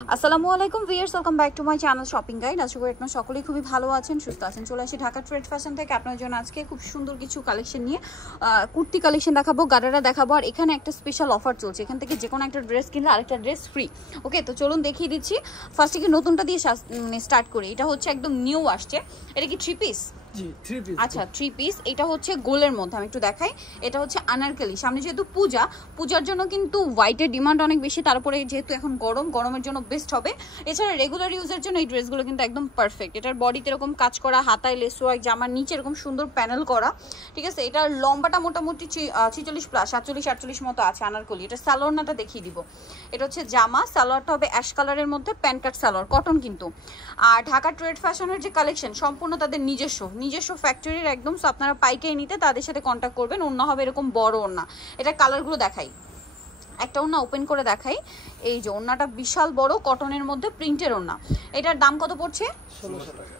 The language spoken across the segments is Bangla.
আসসালামু আলাইকুম viewers, welcome back to my channel shopping guide. আশা করি আপনারা সকলেই খুবই ভালো আছেন, সুস্থ আছেন। চলে আসি ঢাকা ট্রেড ফ্যাশন থেকে আপনার জন্য আজকে খুব সুন্দর কিছু কালেকশন নিয়ে কুর্তি কালেকশন দেখাবো, গাড়ারা দেখাবো। আর এখানে একটা স্পেশাল অফার চলছে, এখান থেকে যে কোনো একটা ড্রেস কিনলে আরেকটা ড্রেস ফ্রি। ওকে, তো চলুন দেখিয়ে দিচ্ছি। ফার্স্টে কি নতুনটা দিয়ে স্টার্ট করি। এটা হচ্ছে একদম নিউ আসছে। এটা কি থ্রি পিস? আচ্ছা, থ্রি পিস। এটা হচ্ছে গোলের মধ্যে, আমি একটু দেখাই। এটা হচ্ছে আনারকলি। সামনে যেহেতু পূজার জন্য কিন্তু হোয়াইটের ডিমান্ড অনেক বেশি, তারপরে যেহেতু এখন গরমের জন্য বেস্ট হবে। এছাড়া রেগুলার ইউজের জন্য এই ড্রেসগুলো কিন্তু একদম পারফেক্ট। এটার বডিতে এরকম কাজ করা, হাতায় লেস ওয়ার্ক, জামার নিচে এরকম সুন্দর প্যানেল করা, ঠিক আছে। এটার লম্বাটা মোটামুটি 46+, 47-48 মতো আছে আনারকলি। এটা সালোয়ারটা দেখিয়ে দিব। এটা হচ্ছে জামা, সালোয়ারটা হবে অ্যাশ কালারের মধ্যে, প্যান্ট কাট সালোয়ার, কটন কিন্তু। আর ঢাকা ট্রেড ফ্যাশনের যে কালেকশন সম্পূর্ণ তাদের নিজস্ব ফ্যাক্টরির একদম। সো আপনারা পাইকারি নিতে তাদের সাথে কন্ট্যাক্ট করবেন। ওড়না হবে এরকম বড় ওড়না। এটা কালারগুলো দেখাই, একটা ওড়না ওপেন করে দেখাই। এই যে ওড়নাটা বিশাল বড়, কটনের মধ্যে প্রিন্টের ওড়না। এটার দাম কত পড়ছে?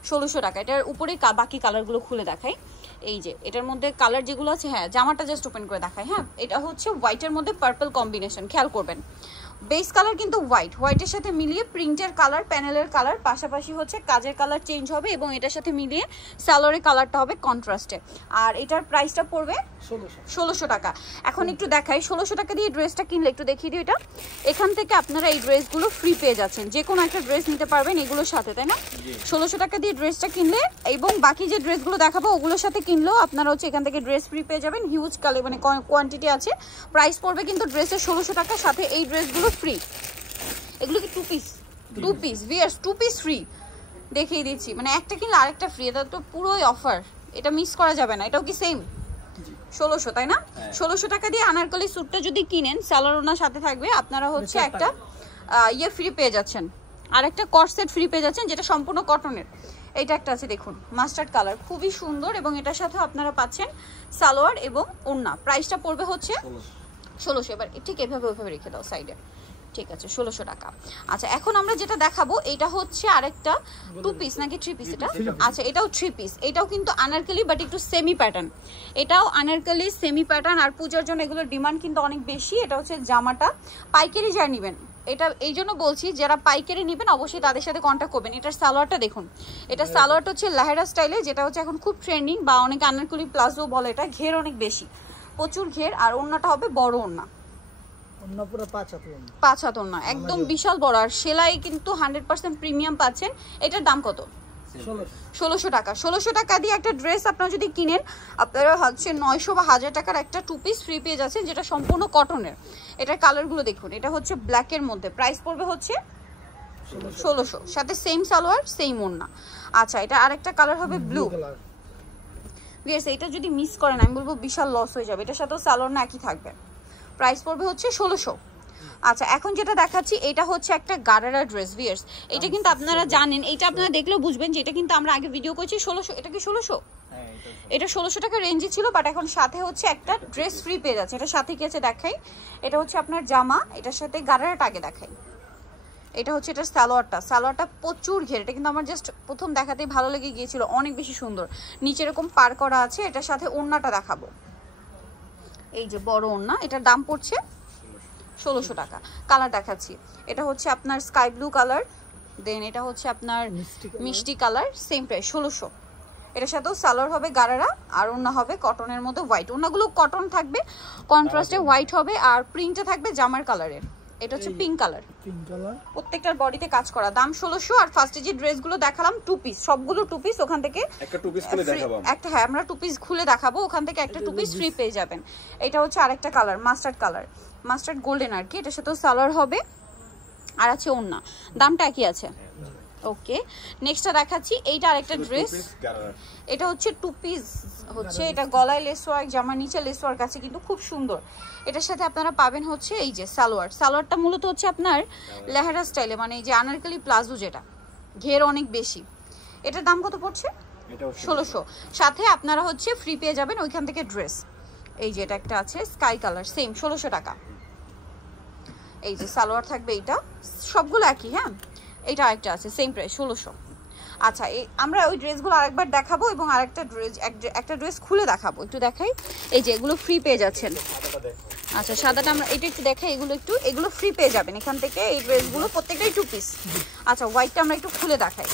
1600 টাকা। এটার উপরে বাকি কালারগুলো খুলে দেখাই। এই যে এটার মধ্যে কালার যেগুলো আছে, হ্যাঁ জামাটা জাস্ট ওপেন করে দেখাই। হ্যাঁ, এটা হচ্ছে হোয়াইটের মধ্যে পার্পল কম্বিনেশন, খেয়াল করবেন। বেস কালার কিন্তু হোয়াইটের সাথে মিলিয়ে প্রিন্টের কালার, প্যানেলের কালার, পাশাপাশি হচ্ছে কাজের কালার চেঞ্জ হবে এবং এটার সাথে মিলিয়ে সালোয়ারের কালারটা হবে কন্ট্রাস্টে। আর এটার প্রাইসটা পড়বে 1600 টাকা। এখন একটু দেখাই 1600 টাকা দিয়ে ড্রেসটা কিনলে, একটু দেখিয়ে দিই। এটা এখান থেকে আপনারা এই ড্রেসগুলো ফ্রি পেয়ে যাচ্ছেন, যে কোনো একটা ড্রেস নিতে পারবেন এগুলোর সাথে, তাই না? 1600 টাকা দিয়ে ড্রেসটা কিনলে এবং বাকি যে ড্রেসগুলো দেখাবো ওগুলোর সাথে কিনলেও আপনারা হচ্ছে এখান থেকে ড্রেস ফ্রি পেয়ে যাবেন। হিউজ কালে মানে কোয়ান্টিটি আছে। প্রাইস পড়বে কিন্তু ড্রেসের 1600 টাকা, সাথে এই ড্রেসগুলো ফ্রি। এগুলো কি two piece wears, two piece free দেখিয়ে দিচ্ছি। মানে একটা কিনলে আরেকটা ফ্রি, এটা তো পুরোই অফার, এটা মিস করা যাবে না। এটাও কি সেম 1600, তাই না? 1600 টাকা দিয়ে আনারকলি স্যুটটা যদি কিনেন, সালোয়ার ওনার সাথে থাকবে, আপনারা হচ্ছে একটা ফ্রি পেয়ে যাচ্ছেন, আর একটা কর্সেট ফ্রি পেয়ে যাচ্ছেন, যেটা সম্পূর্ণ কটনের। এইটা একটা আছে দেখুন, মাস্টার্ড কালার, খুবই সুন্দর। এবং এটার সাথে আপনারা পাচ্ছেন সালোয়ার এবং ওড়না। প্রাইসটা পড়বে হচ্ছে 1600। এবার ঠিক এভাবে ওইভাবে রেখে দাও সাইডে, ঠিক আছে, 1600 টাকা। আচ্ছা, এখন আমরা যেটা দেখাবো এটা হচ্ছে আরেকটা টু পিস নাকি থ্রি পিস? এটা আচ্ছা, এটাও থ্রি পিস। এটাও কিন্তু আনারকলি বাট একটু সেমি প্যাটার্ন। এটাও আনারকলি সেমি প্যাটার্ন। আর পূজার জন্য এগুলোর ডিমান্ড কিন্তু অনেক বেশি। এটা হচ্ছে জামাটা, পাইকারি যারা নেবেন, এটা এই জন্য বলছি যারা পাইকারি নেবেন অবশ্যই তাদের সাথে কন্ট্যাক্ট করবেন। এটার সালোয়ারটা দেখুন, এটা সালোয়ারটা হচ্ছে লেহেরা স্টাইলে, যেটা হচ্ছে এখন খুব ট্রেন্ডিং, বা অনেকে আনারকলি প্লাজো বলে। এটা ঘের অনেক বেশি, প্রচুর ঘের। আর ওড়নাটা হবে বড় ওড়না, 5 হাত ওড়না, একদম বিশাল বড়। আর সেলাই কিন্তু 100% প্রিমিয়াম পাচ্ছেন। এটার দাম কত? 1600 টাকা। 1600 টাকা দিয়ে একটা ড্রেস আপনারা যদি কিনেন, আপনারা হচ্ছে 900 বা 1000 টাকার একটা টু পিস ফ্রি পেয়ে যাচ্ছেন, যেটা সম্পূর্ণ কটনের। এটার কালারগুলো দেখুন, এটা হচ্ছে ব্ল্যাকের মধ্যে, প্রাইস পড়বে হচ্ছে 1600, সাথে সেম সালোয়ার সেম ওড়না। আচ্ছা, এটা আরেকটা কালার হবে ব্লু। ভিউয়ার্স, এটা যদি মিস করেন আমি বলবো বিশাল লস হয়ে যাবে। এটার সাথেও সালোয়ার না একই থাকবে। প্রাইস পড়বে হচ্ছে 1600। আচ্ছা, এখন যেটা দেখাচ্ছি এটা হচ্ছে একটা গারারা ড্রেস। ভিউয়ার্স, এটা কিন্তু আপনারা জানেন, এটা আপনারা দেখলেও বুঝবেন যে এটা কিন্তু আমরা আগে ভিডিও করেছি 1600। এটা কি 1600? এটা 1600 টাকা রেঞ্জে ছিল, বাট এখন সাথে হচ্ছে একটা ড্রেস ফ্রি পেয়ে যাচ্ছে। এটা সাথে কি আছে দেখাই। এটা হচ্ছে আপনার জামা, এটার সাথে গারারাটা আগে দেখাই। এটা হচ্ছে এটার সালোয়ারটা প্রচুর ঘের। এটা কিন্তু আমার জাস্ট প্রথম দেখাতেই ভালো লেগে গিয়েছিল, অনেক বেশি সুন্দর। নিচে এরকম পার করা আছে। এটার সাথে ওড়নাটা দেখাবো, এই যে বড় ওড়না। এটার দাম পড়ছে 1600 টাকা। কালার দেখাচ্ছি, এটা হচ্ছে আপনার স্কাই ব্লু কালার, দেন এটা হচ্ছে আপনার মিষ্টি কালার, সেম প্রাইস 1600। এটার সাথেও সালোয়ার হবে গারারা, আর ওড়না হবে কটনের মধ্যে হোয়াইট। ওড়নাগুলো কটন থাকবে, কন্ট্রাস্টে হোয়াইট হবে, আর প্রিন্টে থাকবে জামার কালারের। এটা হচ্ছে পিঙ্ক কালার, প্রত্যেকটার বডিতে কাজ করা। দাম 1600। আর ফার্স্টে যে ড্রেসগুলো দেখালাম টু পিস, সবগুলো টু পিস। ওখান থেকে একটা টু পিস খুলে দেখাবো, হ্যাঁ আমরা টু পিস খুলে দেখাবো, ওখান থেকে একটা টু পিস ফ্রি পেয়ে যাবেন। এটা হচ্ছে আরেকটা কালার, মাস্টার্ড গোল্ডেন আর কি। এটার সাথেও সালোয়ার হবে, আর আছে ওড়না। দামটা একই আছে। ওকে, নেক্সটটা দেখাচ্ছি। এইটা আরেকটা ড্রেস, এটা হচ্ছে টু পিস হচ্ছে। এটা গলায় লেস ওয়ার্ক, জামার নিচে লেস ওয়ার্ক আছে, কিন্তু খুব সুন্দর। এটার সাথে আপনারা পাবেন হচ্ছে এই যে সালোয়ারটা মূলত হচ্ছে আপনার লেহেরা স্টাইলে, মানে এই যে আনারকলি প্লাজো, যেটা ঘের অনেক বেশি। এটার দাম কত পড়ছে? 1600। সাথে আপনারা হচ্ছে ফ্রি পেয়ে যাবেন ওইখান থেকে ড্রেস। এই যে এটা একটা আছে স্কাই কালার, সেম 1600 টাকা। এই যে সালোয়ার থাকবে, এইটা সবগুলো একই। হ্যাঁ, এইটা আরেকটা আছে সেম প্রাইস 1600। আচ্ছা, আমরা ওই ড্রেসগুলো আরেকবার দেখাবো এবং আরেকটা ড্রেস একটা ড্রেস খুলে দেখাবো, একটু দেখাই। এই যে এগুলো ফ্রি পেয়ে যাচ্ছেন। আচ্ছা সাদাটা আমরা এটা একটু দেখাই, এগুলো ফ্রি পেয়ে যাবেন এখান থেকে। এই ড্রেসগুলো প্রত্যেকটাই 2 পিস। আচ্ছা হোয়াইটটা আমরা একটু খুলে দেখাই।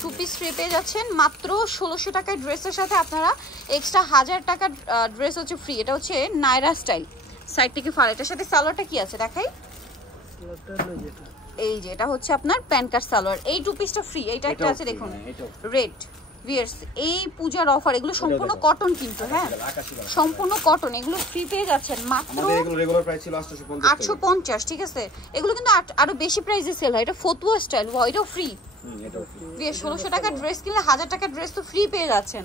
2 পিস ফ্রি পেয়ে যাচ্ছেন মাত্র 1600 টাকায়। ড্রেসের সাথে আপনারা এক্সট্রা 1000 টাকার ড্রেস হচ্ছে ফ্রি। এটা হচ্ছে নায়রা স্টাইল, সাইড থেকে ফার। এটার সাথে সালোয়ারটা কি আছে দেখাই। এই যে এটা হচ্ছে আপনার প্যান্ট কাট সালোয়ার। এই 2 পিসটা ফ্রি। এইটা একটা আছে দেখুন রেড ভিয়ার্স। এই পূজার অফার, এগুলো সম্পূর্ণ কটন কিন্তু, হ্যাঁ সম্পূর্ণ কটন। এগুলো ফ্রি পেয়ে যাচ্ছেন মাত্র রেগুলার প্রাইস ছিল 850। ঠিক আছে, এগুলো কিন্তু আরো বেশি প্রাইসে সেল হয়। এটা ফতুয়া স্টাইল, এটাও ফ্রি। 1600 টাকার ড্রেস কিনলে 1000 টাকার ড্রেস তো ফ্রি পেয়ে যাচ্ছেন।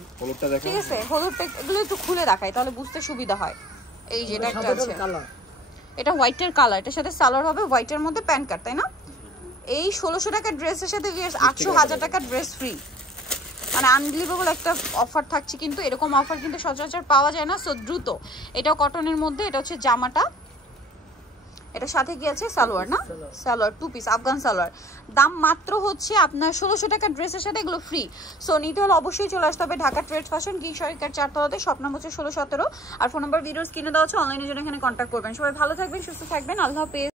ঠিক আছে, হলুদটা এগুলো একটু খুলে দেখাই তাহলে বুঝতে সুবিধা হয়। এই যে এটা একটা আছে, এটা হোয়াইটের কালার। এটার সাথে সালোয়ার হবে হোয়াইটের মধ্যে প্যান্ট কাট, তাই না? এই 1600 টাকার ড্রেসের সাথে 800 1000 টাকার ড্রেস ফ্রি। মানে আনবিলিভেবল একটা অফার থাকছে, কিন্তু এরকম অফার কিন্তু সচরাচর পাওয়া যায় না। সো দ্রুত। এটাও কটনের মধ্যে। এটা হচ্ছে জামাটা, এটার সাথে কি আছে সালোয়ার, না সালোয়ার 2 পিস আফগান সালোয়ার। দাম মাত্র হচ্ছে আপনার 1600 টাকার ড্রেসের সাথে এগুলো ফ্রি। সো নিতে হলে অবশ্যই চলে আসতে হবে ঢাকা ট্রেড ফ্যাশন, কিং সরকার 4 তলাতে, শপ নাম্বার হচ্ছে 1617। আর ফোন নাম্বার ভিডিওস কিনে দেওয়া হচ্ছে, অনলাইনের জন্য এখানে কন্ট্যাক্ট করবেন। সবাই ভালো থাকবেন, সুস্থ থাকবেন, আল্লাহ হাফেজ।